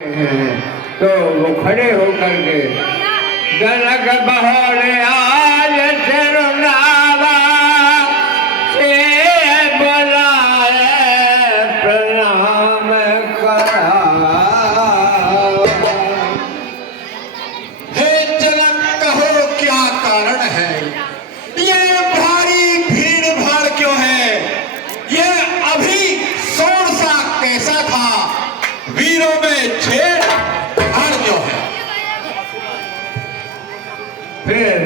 तो वो खड़े होकर के जनक बहोरे आज सिरुनावा से बुलाए प्रणाम करा। हे जनक कहो क्या कारण है, ये भारी भीड़ भाड़ क्यों है, ये अभी शोर सा कैसा था, वीरों में छेड़ हार क्यों है। फिर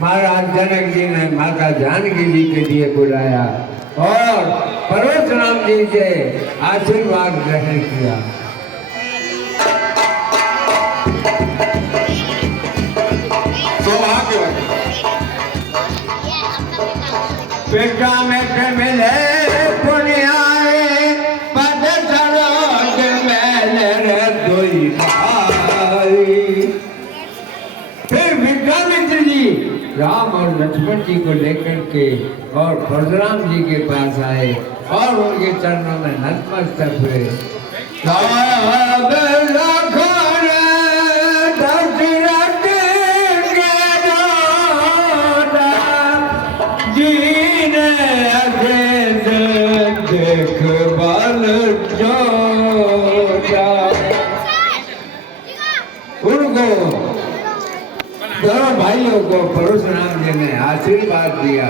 महाराज जनक जी ने माता जानकी जी के लिए बुलाया और परशुराम जी से आशीर्वाद ग्रहण किया। सौभाग्यवती पिता में मिले पुण्यारे पद सरोज मैंने दुई भाई। फिर विश्वामित्र जी राम और लक्ष्मण जी को लेकर के और परशुराम जी के पास आए और उनके चरणों में नतमस्तक हुए। दोनों भाइयों को परशुराम जी ने आशीर्वाद दिया।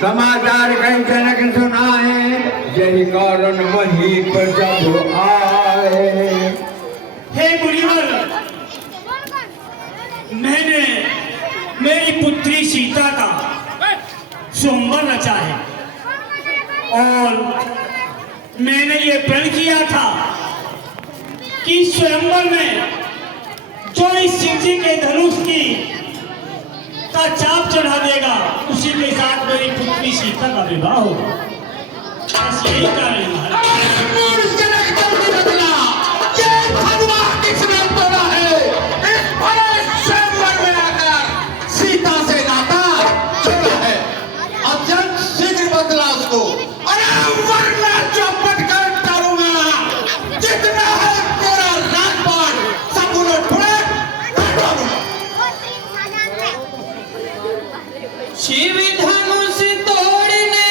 समाचार कहीं जनक सुनाए, यही कारण वहीं पर सब आए। हे मुनिवर, मैंने मेरी पुत्री सीता का स्वयंवर रचा है और मैंने ये प्रण किया था कि स्वयंवर में जो इस शिव जी के धनुष की का चाप चढ़ा देगा उसी के साथ मेरी पुत्री सीता का विवाह होगा। बस यही कारण है। शिव धनुष तोड़ने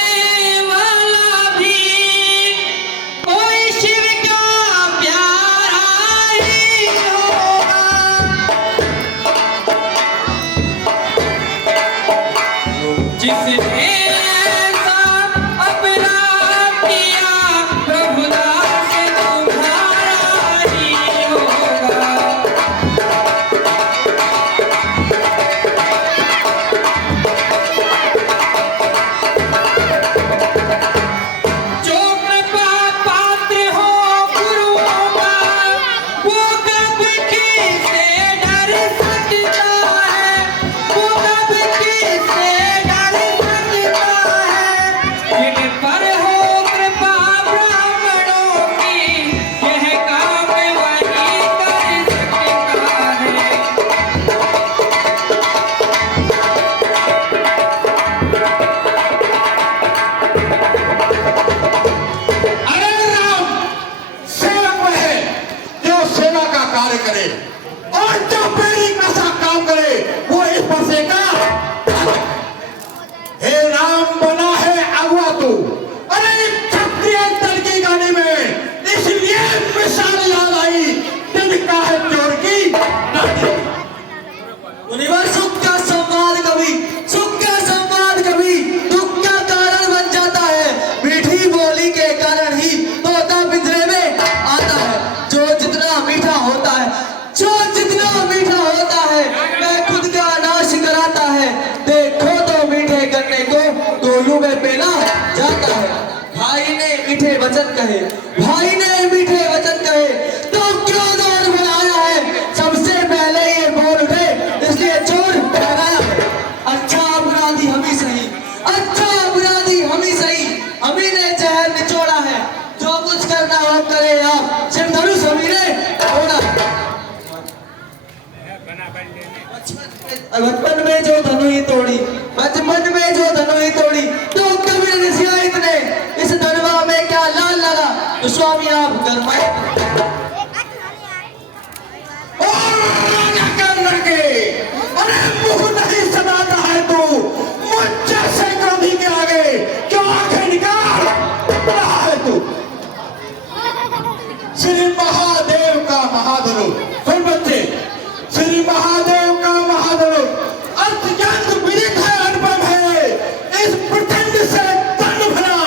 वाला भी कोई शिव का प्यारा ही होगा। जिसने ऐसा अपराध किया प्रभुदास तुम्हारा ही होगा। करे और जो पेड़ी नशा काम करे वो इस बसे का। हे राम बना है अगुआ तू, अरे क्षत्रिय दल की गाड़ी में इसलिए मिसाल याद आई तिनका है चोर की नाटी। मुनिवर सुख का संवाद कभी दुख का कारण बन जाता है। मीठी बोली के कारण ही तोता पिंजरे में आता है। जो जितना मीठा होता है मैं खुद का नाश कराता है। देखो तो मीठे गन्ने को गोलू में पेला जाता है। भाई ने मीठे वचन कहे तो क्यों दौड़ बनाया है। सबसे पहले ये बोल उठे इसलिए चोर ठहराया है। अच्छा अपराधी हम ही सही, हम ही ने जहर निचोड़ा है। जो कुछ करना हो करे आप, सिर्फ धनुष हम ही ने तोड़ा है। बचपन में जो धनु ही तोड़ी तो कभी ऋषिया इतने इस धनवा में क्या लाल तो स्वामी आप गरमाए अरे मुंह नहीं समाता है तू मुझ जैसे क्रोधी के आगे क्यों आंखें निकाल रहा है तू। श्री महादेव का महाधनु सुन बच्चे, श्री महादेव का महाधनु अत्यंत विदित है, अनुभव है। इस प्रचंड से दंड भरा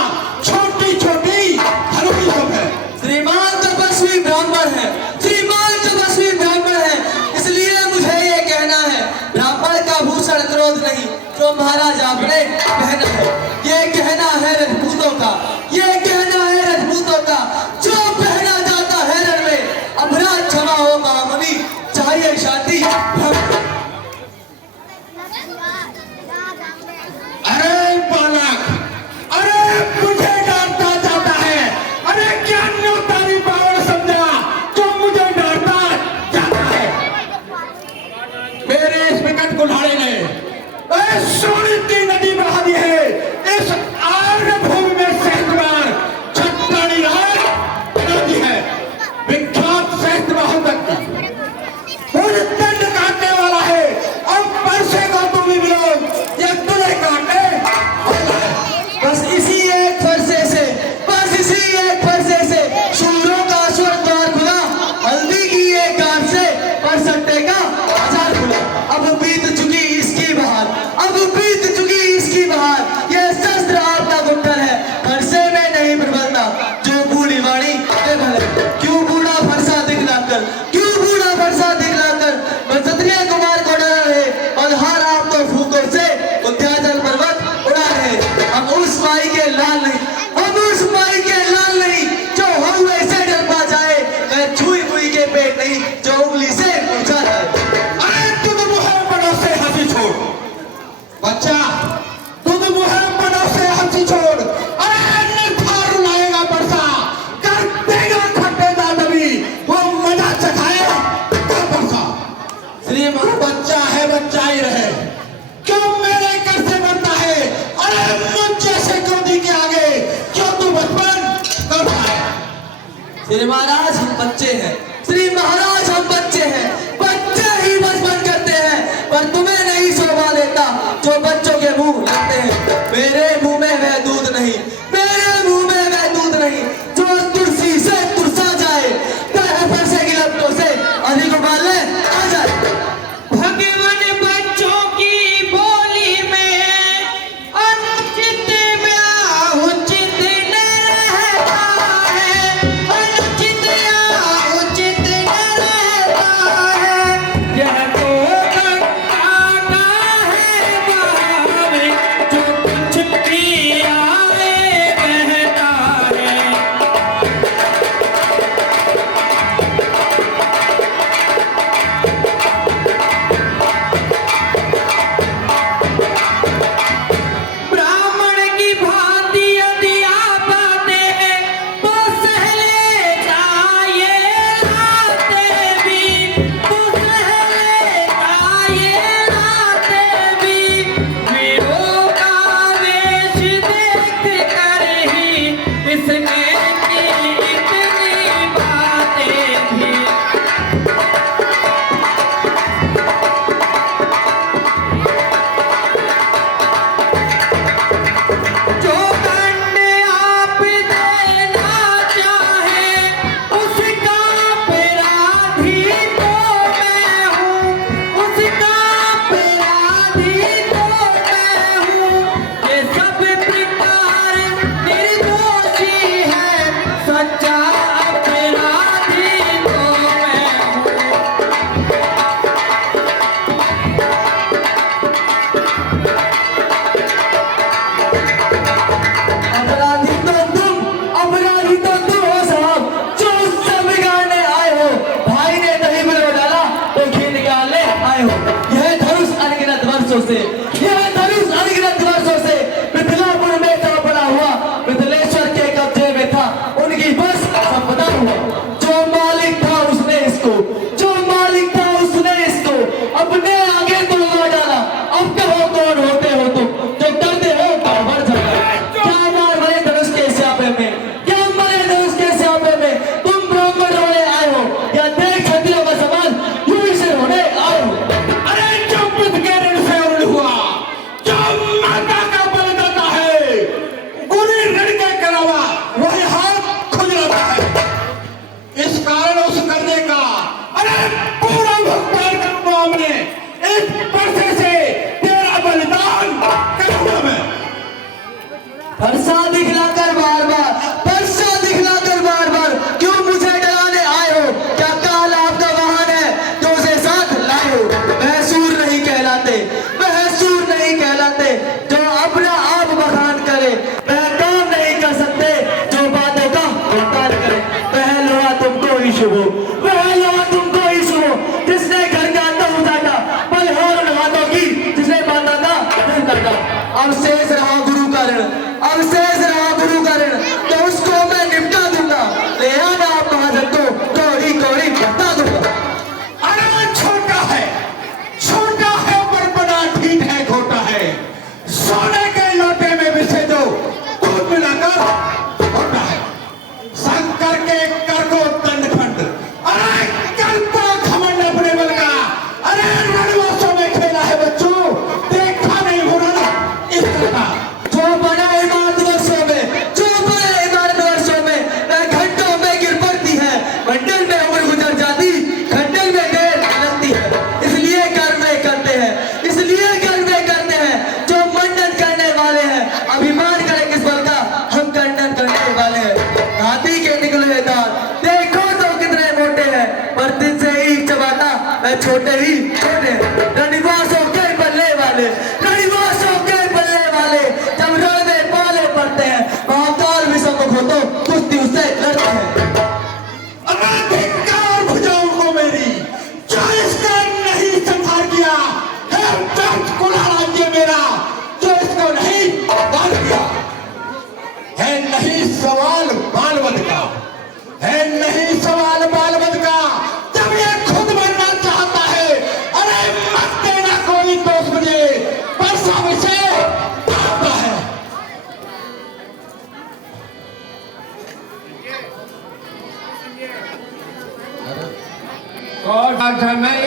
छोटी छोटी धनु की सब है। श्रीमान तपस्वी ब्राह्मण है, श्रीमान तपस्वी ब्राह्मण है, इसलिए मुझे ये कहना है ब्राह्मण का भूषण क्रोध नहीं जो महाराज आपने पहना है। ये कहना है राजपूतों का, ये कहना है राजपूतों का, जो पहना जाता है रण में। अपराध क्षमा हो महामुनि, चाहिए शांति। अरे बालक, अरे मुझे डांटता जाता है, अरे क्या न्योतानी पावर समझा जो मुझे डांटता जाता है। मेरे इस विकट कुल्हाड़े ने सोने की नदी बहा दी है। इस आर्य भूमि में सहस्त्रबार छत्राणी नदी है, विख्यात सहस्त्रबाहु व्यक्ति मुझे दंड काटने वाला है। और परसे को तुम भी विरोध या तुझे काटे बस इसी एक फरसे से, बस इसी एक फरसे से सूरों का स्वर द्वार खुला, हल्दी की एक गांठ से पर सट्टे का बाजार खुला। अब बीत चुकी इसकी बहार, अब बीत चुकी इसकी बहार, ये शस्त्र आपका गुप्तन है, फरसे में नहीं प्रबलता जो बूढ़ी वाणी के भले। क्यों बूढ़ा फरसा दिखलाकर, क्यों बूढ़ा फरसा दिखलाकर मैं क्षत्रिय कुमार को डरा रहे, और हार आप तो फूकों से विंध्याचल पर्वत उड़ा रहे। हम उस माई के लाल नहीं, हम उस माई के लाल नहीं जो हुए से डर पा जाए, मैं छुई मुई के पेट नहीं जो उंगली से पूछा जाए। अरे तुम मुहे बड़ों से हंसी छोड़ बच्चा, तुम मुहे बड़ों से हंसी छोड़। अरे निर्धार लाएगा बरसा, कर देगा खट्टेदार दबी, वो मजा चखाएगा का बरसा। श्रीमान बच्चा है बच्चा ही रहे, क्यों मेरे कर से बनता है। अरे मुझ जैसे क्रोधी के आगे क्यों तू बचपन करता है। श्री महाराज हम बच्चे हैं, श्री महाराज हम बच्चे हैं, बच्चे ही बचपन करते हैं, पर तुम्हें नहीं शोभा देता जो बच्चों के मुंह लगते हैं। मेरे मुंह में वह दूध नहीं, मेरे मुंह में वह दूध नहीं जो तुलसी से तुरसा जाए, पैर से की लपटों से अधिक उबाले आ जाए। भगवान बच्चों की बोली में अनुचित व्याउचित न रहता है, अनुचित व्याउचित न रहता है। यह तो गंगा का है बहावे जो कुछ भी शुभ वह लवा तुमको ही शुभ जिसने घर का अंदर उठाता पल और हाथों की जिसने बांधा था अब शेष रहा गुरु का ऋण अब शेष रहा गुरु का ऋण तो उसको मैं निपटा दूंगा ले आना आप महाजन को कौड़ी कौड़ी बता दूंगा। अरे छोटा है पर बड़ा ठीक है खोटा है सोने के लोटे में विषे दो दूध मिलाकर होता है शंकर के कर को दंड खंड अरे कल तो घमंड अपने बल का अरे रणवासों में खेला है बच्चों देखा नहीं होना इस तरह जो बड़ा इमारत वर्षों में वह घंटों में गिर पड़ती है मंडल में उम्र गुजर जाती खंडल में देर लगती है इसलिए कर्म करते हैं जो मंडन करने वाले हैं अभिमान करें किस बल का हम खंडन करने वाले हैं हाथी के निकले दांत देखो तो कितने मोटे हैं पर दिन से ही चबाता वह छोटे ही छोटे रणनिवासों के बल्ले वाले जब रण में पाले पड़ते हैं महाकाल भी सम्मुख हो तो कुश्ती उससे लड़ते हैं। अधिकार भुजाओं को मेरी जो इसका नहीं संहार किया है दर्द कुला राज्य मेरा जो इसको नहीं दान किया है नहीं सवाल बालवध का है नहीं सवाल बालवध का जब ये खुद मरना चाहता है अरे मत देना कोई दोस्त मुझे परसा विषय आता है और समय